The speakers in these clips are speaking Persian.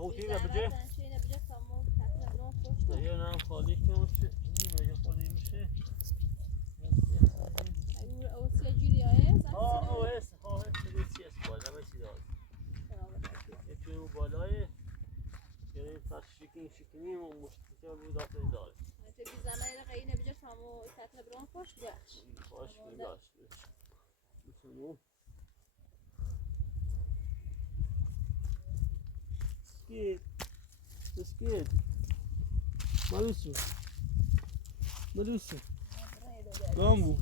او تیه بجه اینه بجه تمام حتما نو پشت یه نام خالی کنم چه این مگه خالی میشه او سیا جوری آیه او هست سری سی اس بالا میشه داد یه توی اون بالای یعنی پس شکنی و مشتکه بود داخل داره تو بیزنه اینه بجه تمام حتما برام پشت باش باش باش میتونم Scared. Tô scared. Maluco. Maluco. Vamos.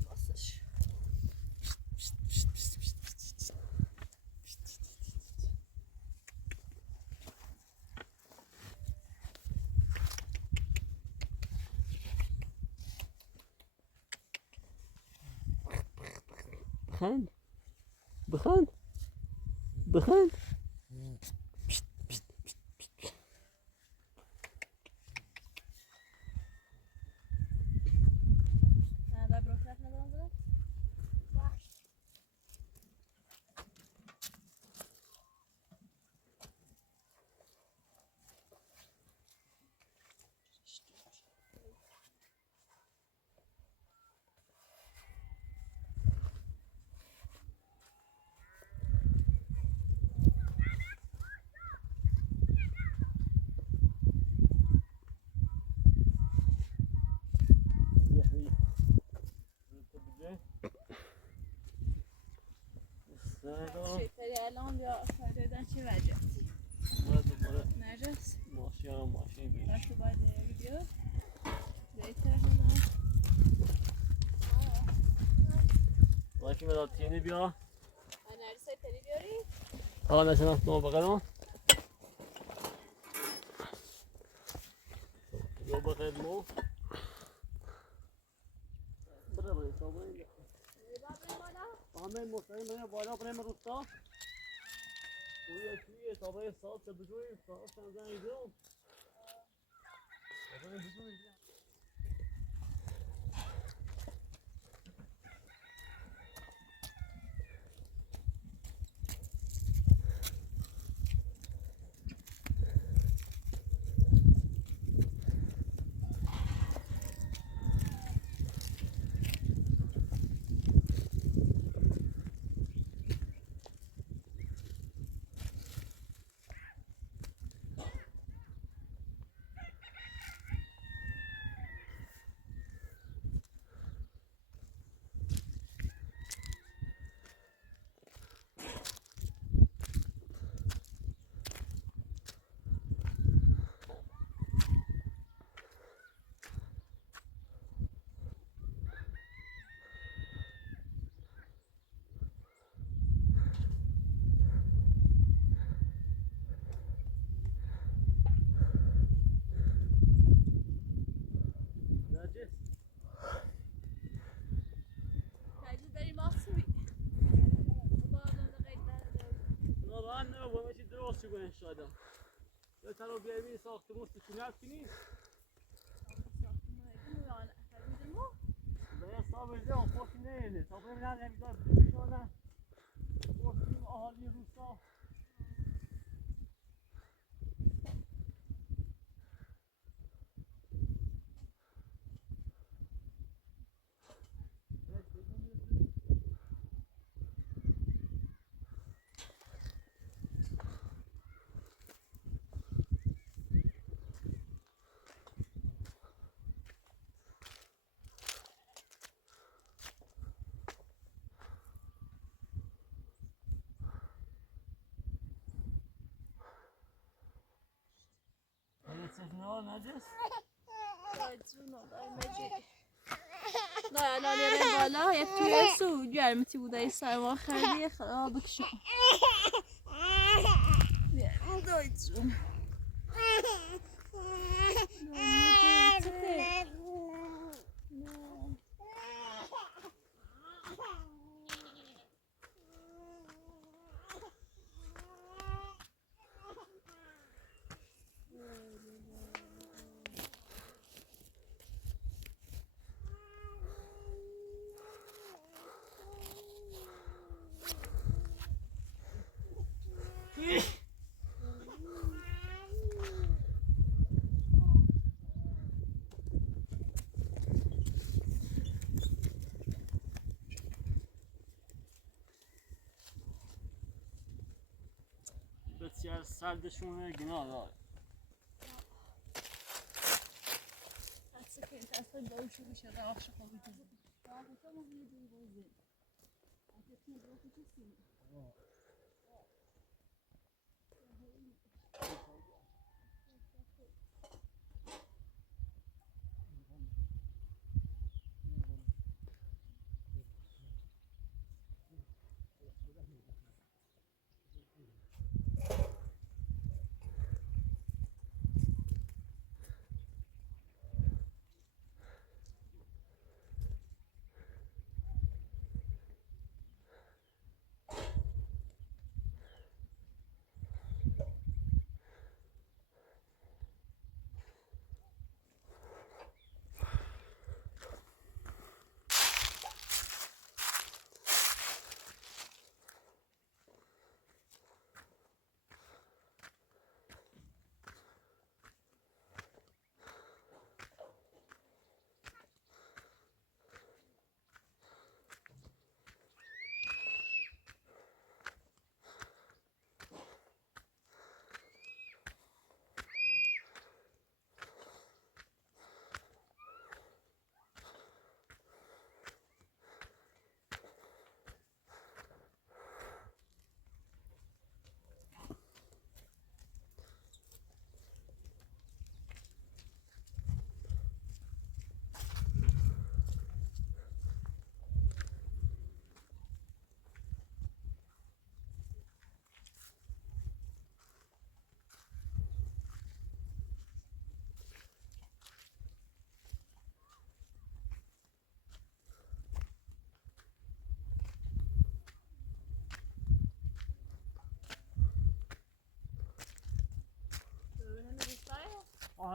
بخند. بخند. بخند. شکری الان بیا دادن چه وجهی نجس ماشین بیش بس باید بیا بهتر شده باید که مداد تینی بیا نرسه تری بیاری نشنست نو بقیدم نو بقید مو برای برای سامنی همه مستقیم بالا بریم روستا توی توی تابه سال چه بجوی سال چند ایدم شاید یا ترا بیایی ساختمون سکونت کنی باید صابر ده خوش نیست صابر نه نمیدار بشونه خوشیم اهالی روستا نه نجس نه الان یه بالا یه توی سو گرمتی بوده این سرما خیلی خراب بکشم دای جون سردشونه گناه داره. سکین تصل دوشو میشه راهش خوبی تو تو مویدی بودی اگه تو چیزی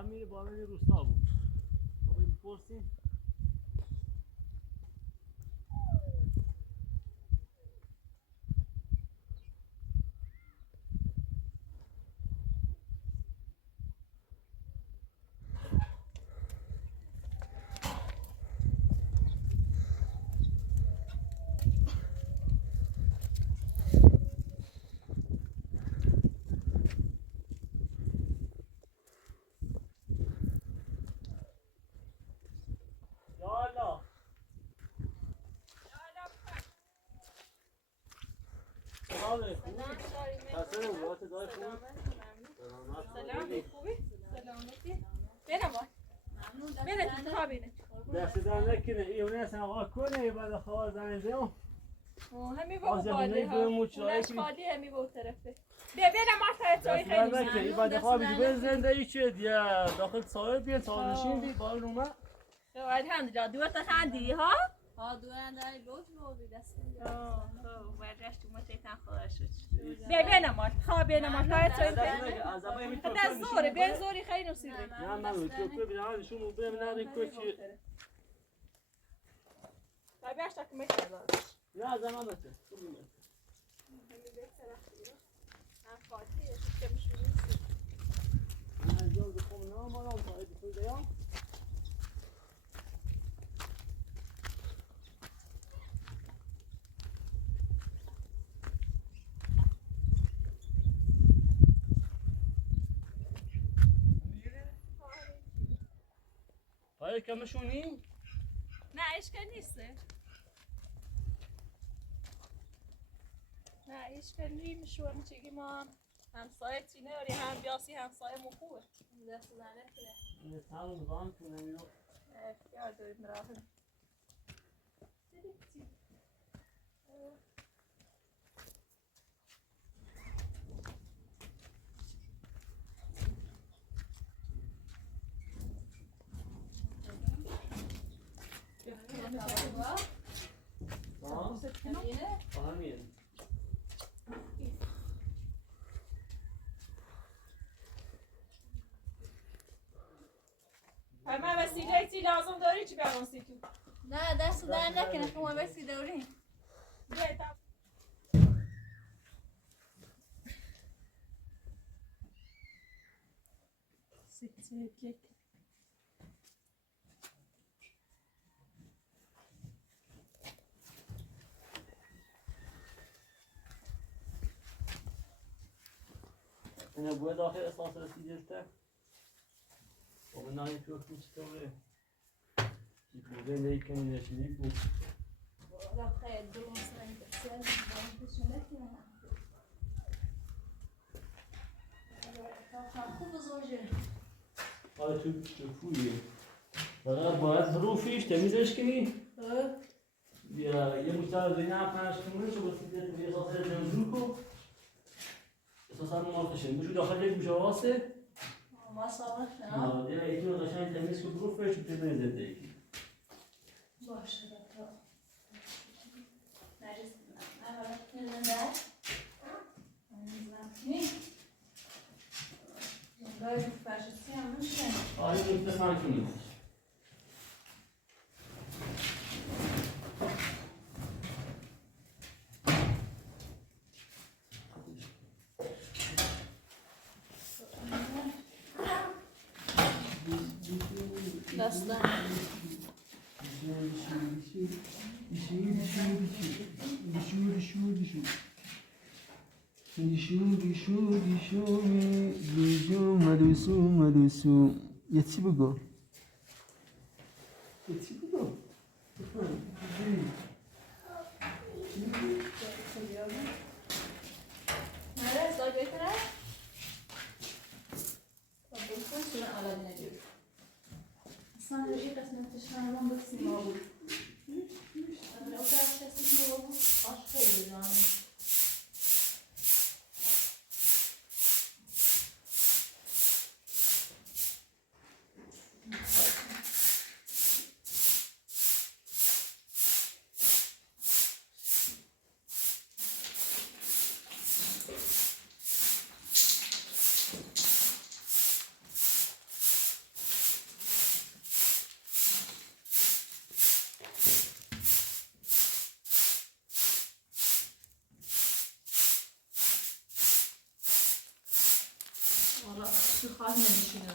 همین بالای روستا بود. خب می‌پرسیم دست در نکنه ایونه اصلا آقا کنه بعد خواه زنده همی با باده ها اونش خالی همی با طرفه ببینم ما تایی خیلی زنده این بعد خواه بیدی به زنده ای چه دیگه داخل سایه بیان سایه نشین بی بار اومد الحمدلله دور تا خندی ها ها دوران داری لوت بودی دست ورجش تو متیتن خواهد شد ببینم ما خواه بینم ما تایی خیلی زوری بین زوری خیلی نصیبه نه من تو ببینم شما ببینم کوچی بیاش تا که میشه نه زمان بسه هم فاتحه که میشه نیست من جلو بخوام نامارم پای بسیار پای کمشونی؟ نه اشکال نیسته نه اشکال نیمشون چیگی ما همسایه چی نوری هم بیاسی همسایه مخوه دست زنه که نه سالم زان کنه میو اختیار داریم راهن همین همه وسیله چی لازم داری چی برام سی تو نه دست در نکنه که ما بسی دوریم سیتی نه بود آخر اساس رسیدته و من نانی تو کوچیکه بوده لیکنی نشینی بود والا خیلی درست نمی‌کنه. خوب بزرگه. حالا تو خوبیه فقط باید ظروفیش تمیزش کنی یه مشتر زینه پنج کنونه چه بسید یه اساس جنزور کن اساسا مارکشه میشه داخل یک میشه واسه ما صابر یه ایتون قشنگ تمیز کن ظروفش تو تمیز زندگی باشه تا نجس اولا نزدن باید فرشتی هم میشه آره نکته فرقی نیست داستان یه چی بگو؟ یه چی بگو؟ نره از داد بکنه تا بکنه سورن علادی نجور اصلا رژی قسمتش همون بکسی ما بود اگر او درش کسی ما بود آش خیلی زانی والا تو خواهد نمیشینه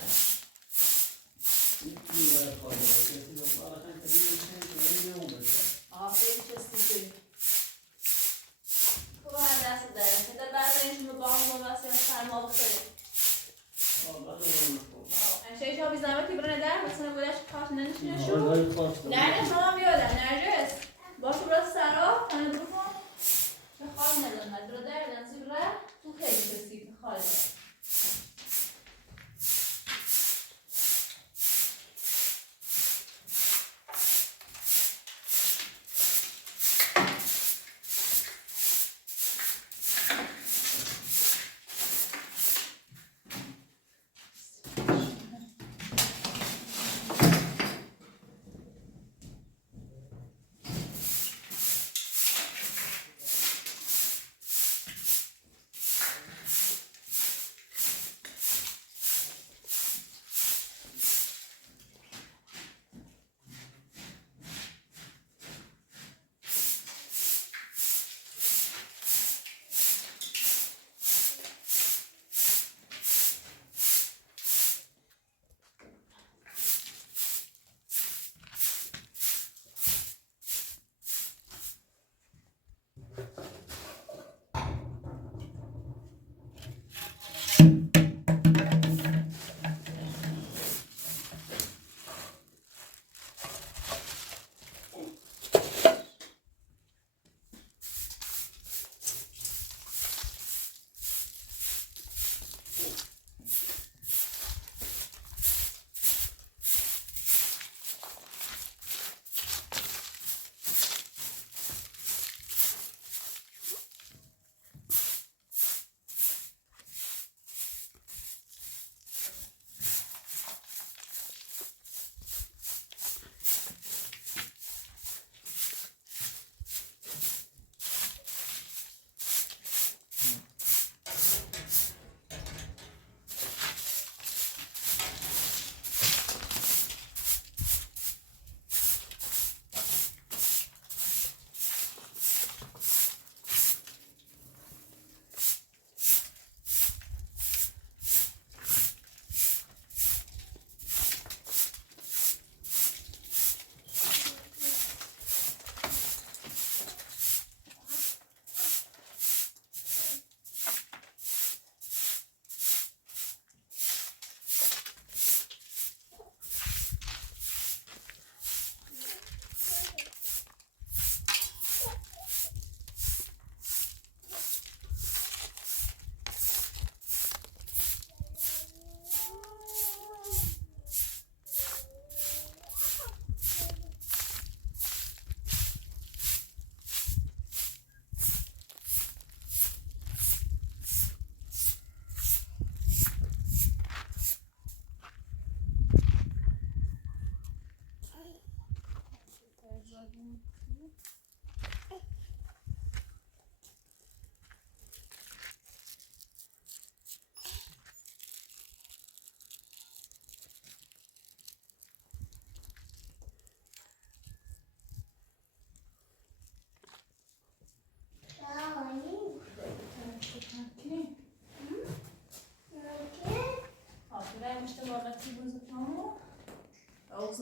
آفرین چستی تو با هر دست داره که در بعد اینشون رو با هم واسه سرما بخوره انشایی شما بی زحمتی برای در مثلا بودش کاش ننشینه شو نرگس ماما بیادن نرگس باشه برای سرا تنه برو کن چه خواهد ندارم برای در دنزی برای تو خیلی چستی خواهد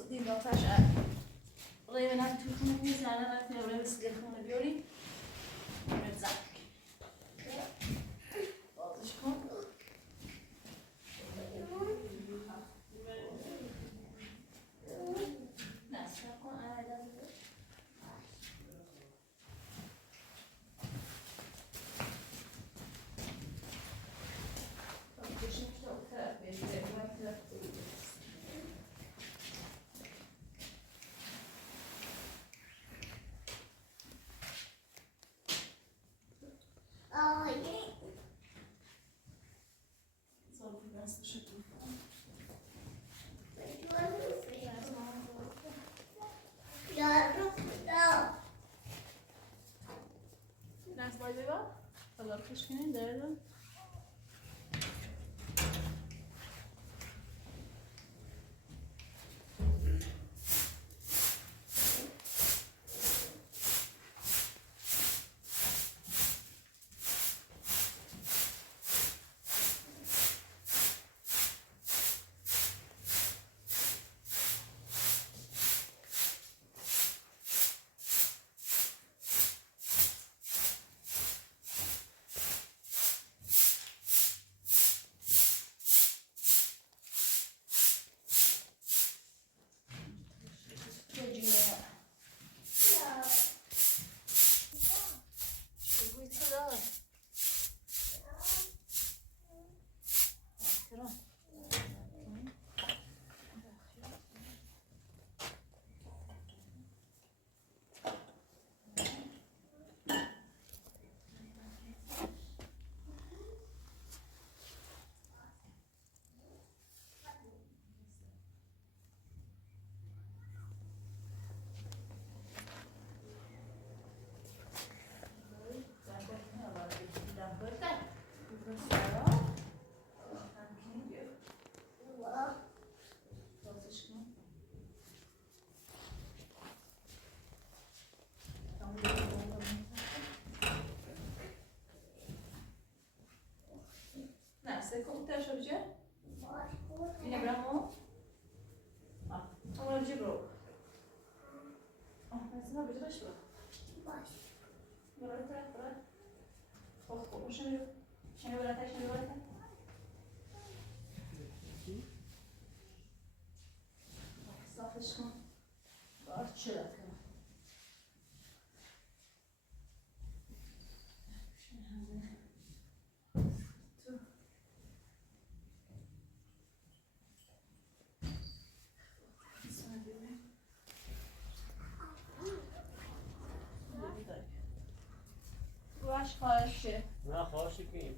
دیم دافترش قلعه من هم توی خونه میزنه وقتی قلعه بسیده خونه بیاری مزد بازش کن نه سرم کن Nas boy beba, agora fresquinho dela. Você como tá achando dia? Filha Brahmo? Ah, vamos de broco. Ah, mas não, veja baixo. Baixo. Bora para. Oh, chame até. Só fez com. Bora tirar. خواهشه نه خواهشه که این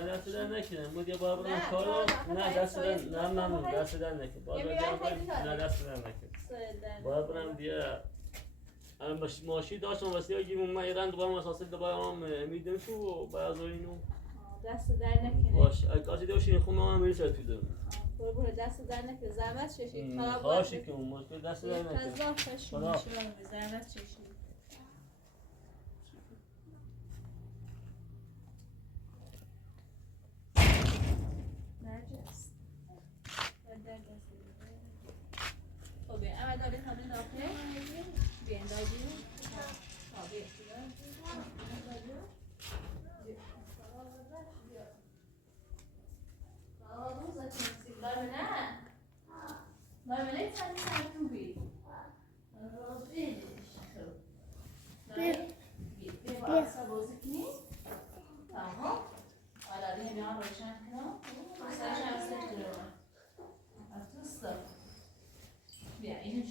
نه دست در نکنم بود یه بار برم کارو نه دست در نه ممنون دست در نکن باید نه دست در نکن باید برم دیگه ماشی داشتم واسه ها گیرم من ایران دوباره مساسل دوباره هم میدم شو و باید اینو دست در نکنه باش اگه داشتی خونه هم میرسه توی دارم برو دست در نکنه زحمت چشید خواهشه که اون مشکل دست در نکنه قضا خشم زحمت چشید خب اما داری همین داخل بیان دادی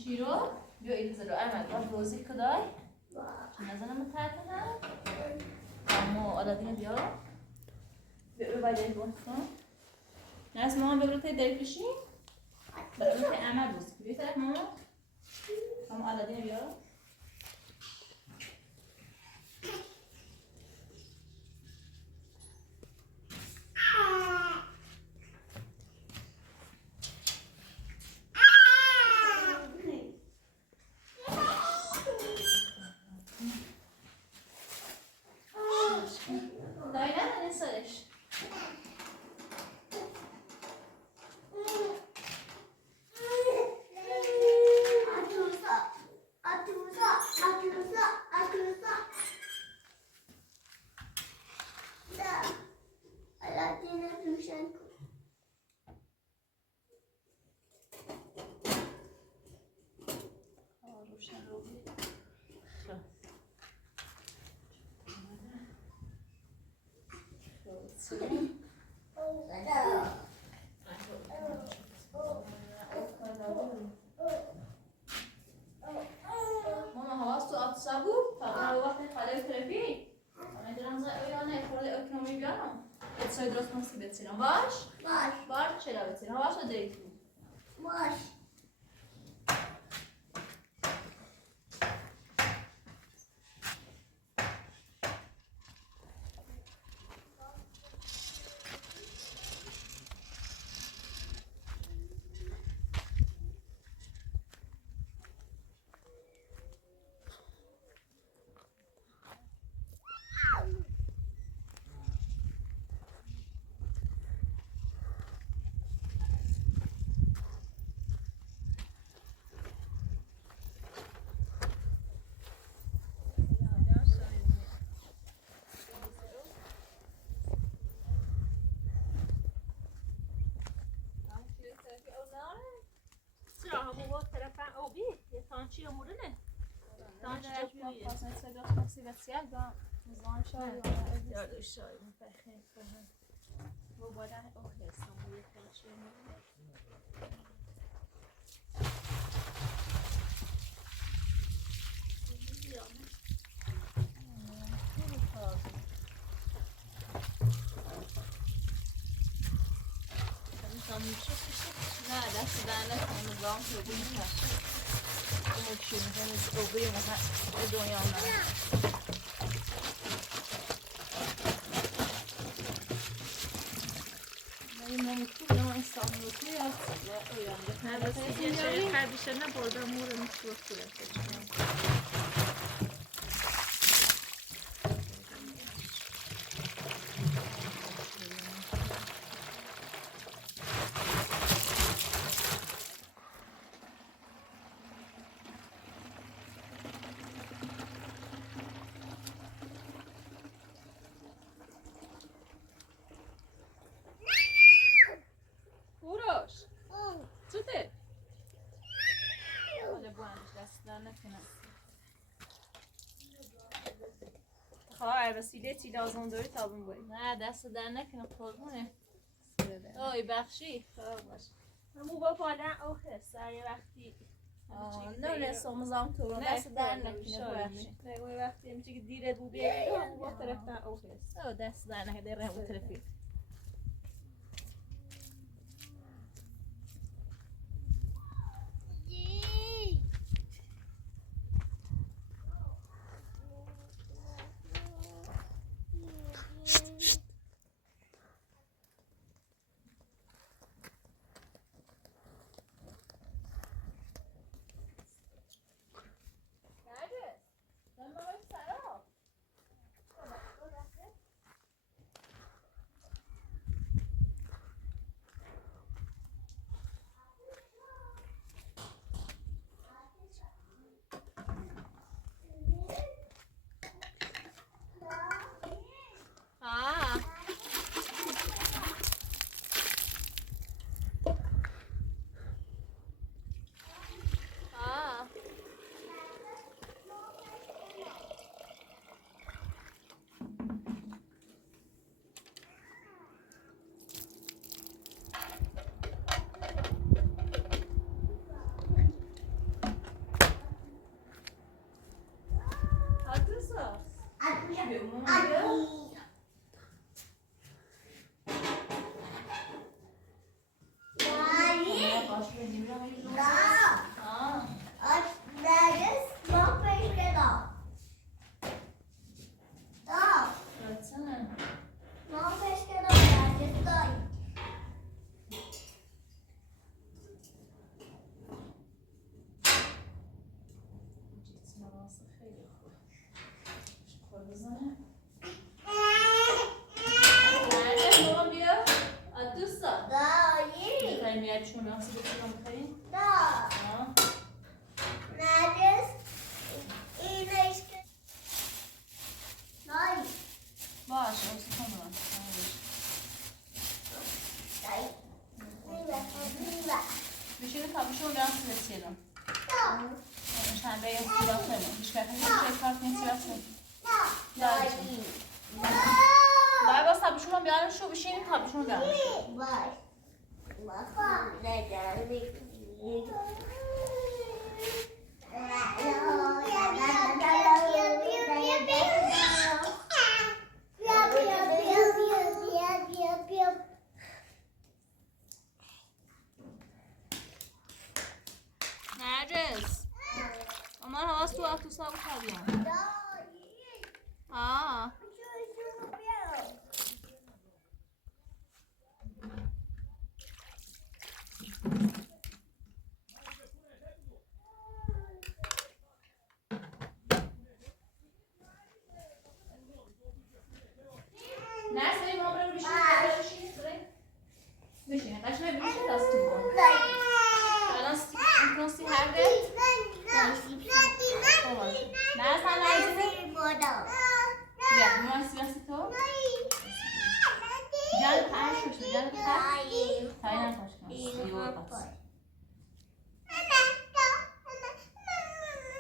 شیرو بیا این زلو احمد باید روزی کدای نزنم متعطنه اما آلادین بیا بیا باید این بود کن ناس مامان بگرد تایی داری کشی برای که عمل روز که بیترک ماما ماما علادین بیا دایی ندن سرش روشن رو بید ماما حواس تو آب سبو فقط وقت خاله ترفی من درم زای اویانه خورده اکنومی بیانم اتسای درست ماسی بتیرم باش؟ باش چرا بتیرم حواس رو داری تو چرا همون با طرفن او بید یه تانچی اموره نه تانچی جا بیویه پاسن صداش ماسی بسیار با نظام شایی یاد شایی بخیر کنم و بادن اوه استانبول یه تانچی اموره نه دست دهنه نظام رو بید ممکن هنوز اوبه ما دنیا نه ممکن نه انسان رو توی هست نه بس یه خربیشه نبردم موره مثل کنم خواهر وسیله چی لازم داری تا بون بایی نه دست در نکنه قربونه اوی بخشی خراب باش همون با پادن اوه سر یه وقتی نه رسوم زام تو دست در نکنه بخشی نه یه وقتی میشه که دیره بو بیایی همون با طرفن اوه دست در نکنه در همون طرفی نرجس مامان حواس تو وقت صاحب کردیم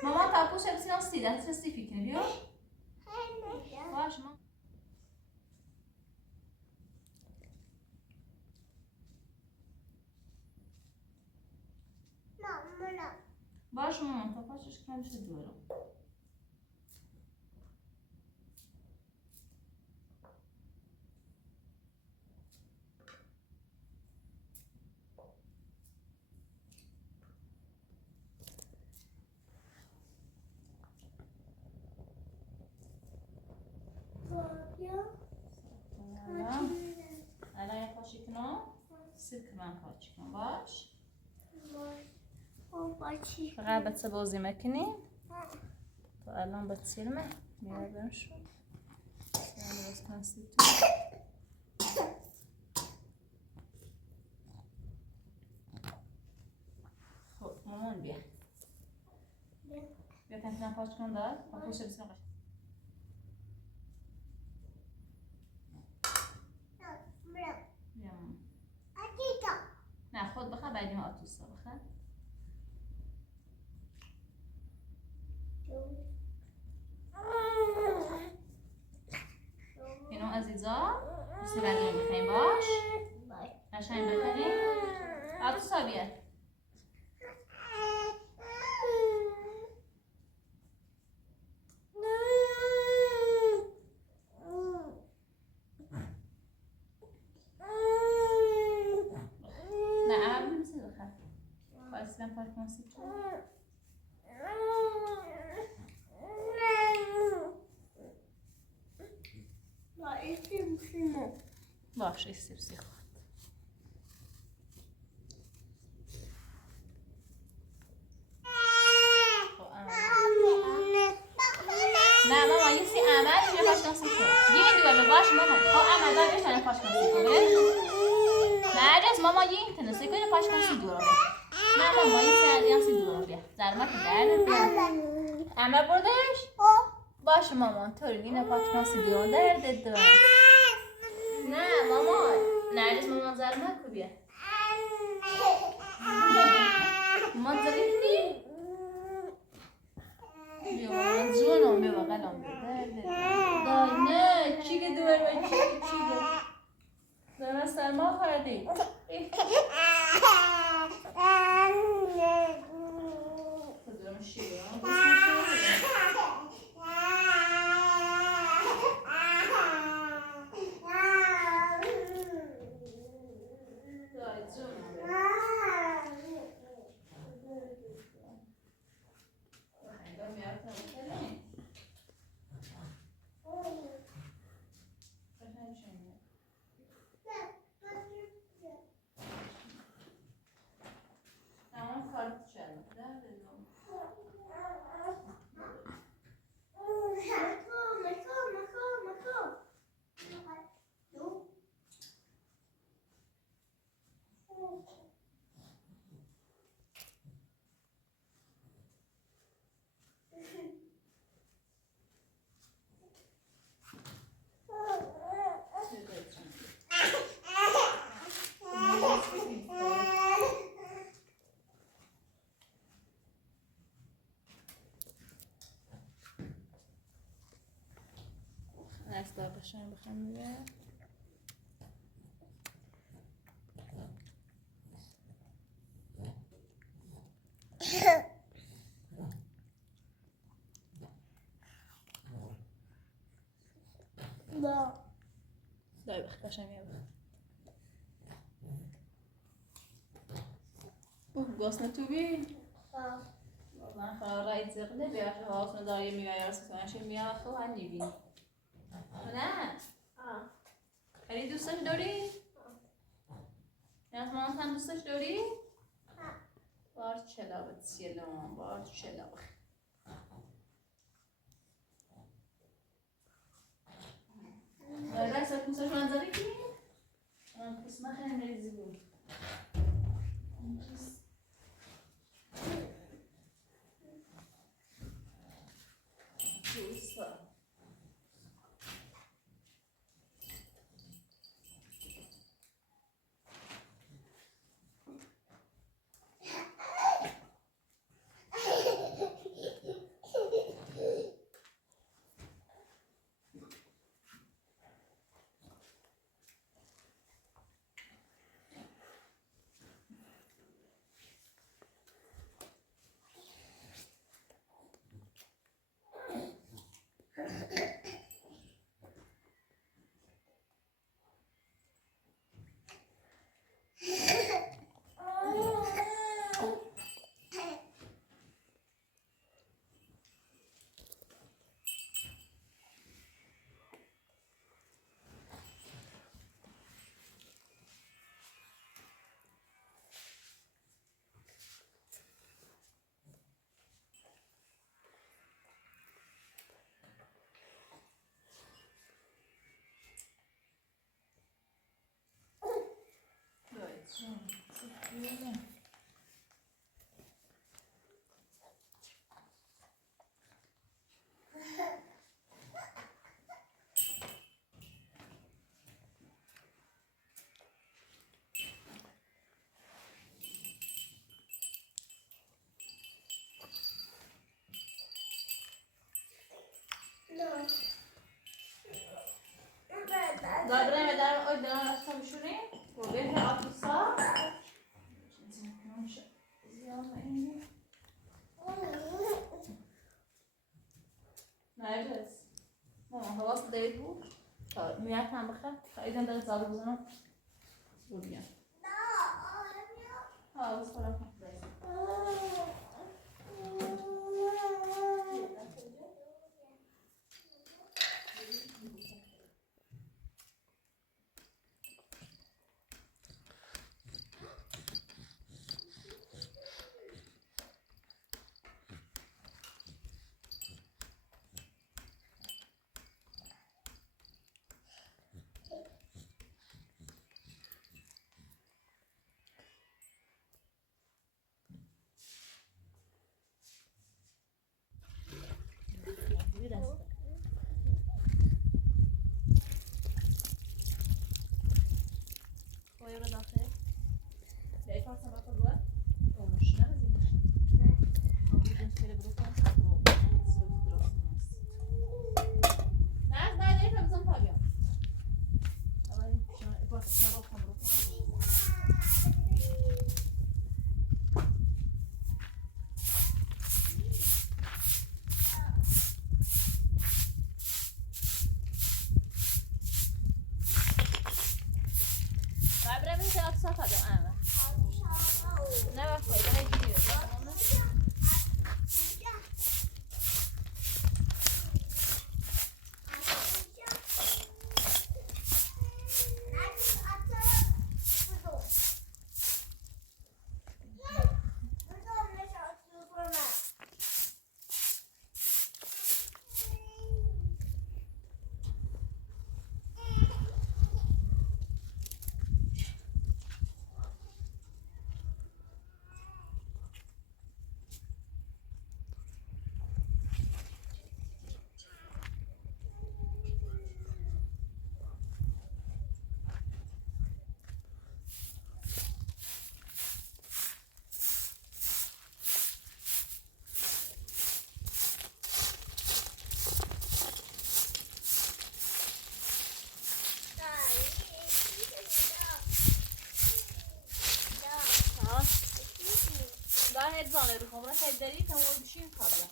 مامان تا پوش بسیار سیده هستی فکر بیو باش ما باش مامان تا پاشش کم شد دورم الان یه پاشی کنم سیرک من پاچی کنم باش فقط بچه بازی میکنی تا الان بتسیلمه میردم شد درست کنم سیتو خب مامان بیا بیا کنم پاچ کن دار پاشه بسیار قشنگ نه خود بخواه بعدی ما آتوستا بخواه اینو عزیزا بسی بعدی رو بخواییم باش قشنگ بخواییم آتوستا بیا باشه استرسی خود نه ماما یه سی عمل اینو پاش کنسی تو یه دیگه باش ماما خب عمل دار بشتن پاش کنسی تو نه جز ماما یه این تنسی کنی پاش کنسی دورا نه ماما یه سی عدیم سی دورا بیا زرمت درد بیا عمل بردش؟ باشه مامان طوری اینو پاش کنسی دورا درد دورا نه مامان نرجس مامان زرمت کو بیا مامان زرمت بیا جونم بیا بغلم دای نه چی که دور و چی دارم سرما خوردی خودم شیرم دفتر قشنگ بخوام میگه دای بخ قشنگ میگه گاس نتوبی والله خرای زغده بیا که هاوس نداری میوه راست میوه خو هنی بی نه خیلی دوستش داری؟ نه مامان هم دوستش داری؟ بار چلابت سیلم بار چلاب برای سر کنسرش منظره کی؟ قسمت خیلی ریزی بود Добре, медар ой да растам шуре. Побег атуса. Nerede? Tamam, havası değil bu. Müyakten bakar. Kayden de sağlık buzunu. Buraya. Havası falan. Koyuyor dafter. Belki sabah kadar olmuş ne lazım? Ama bir gün şöyle bırakalım. Nerede? Nerede yapalım tabii. Ama şu an ipasına bakalım. Safa da ama. Ne var koyda ne gidiyor? edzane kommer att hävda dit och beskyn kabla.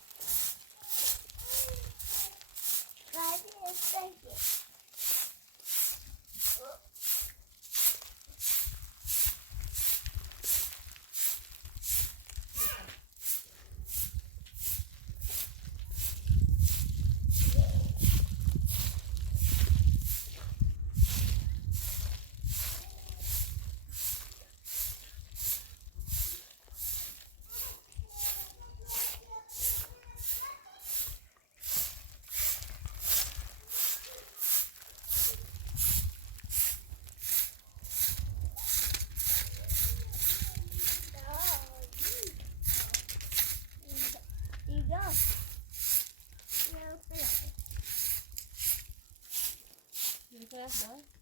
Inte det?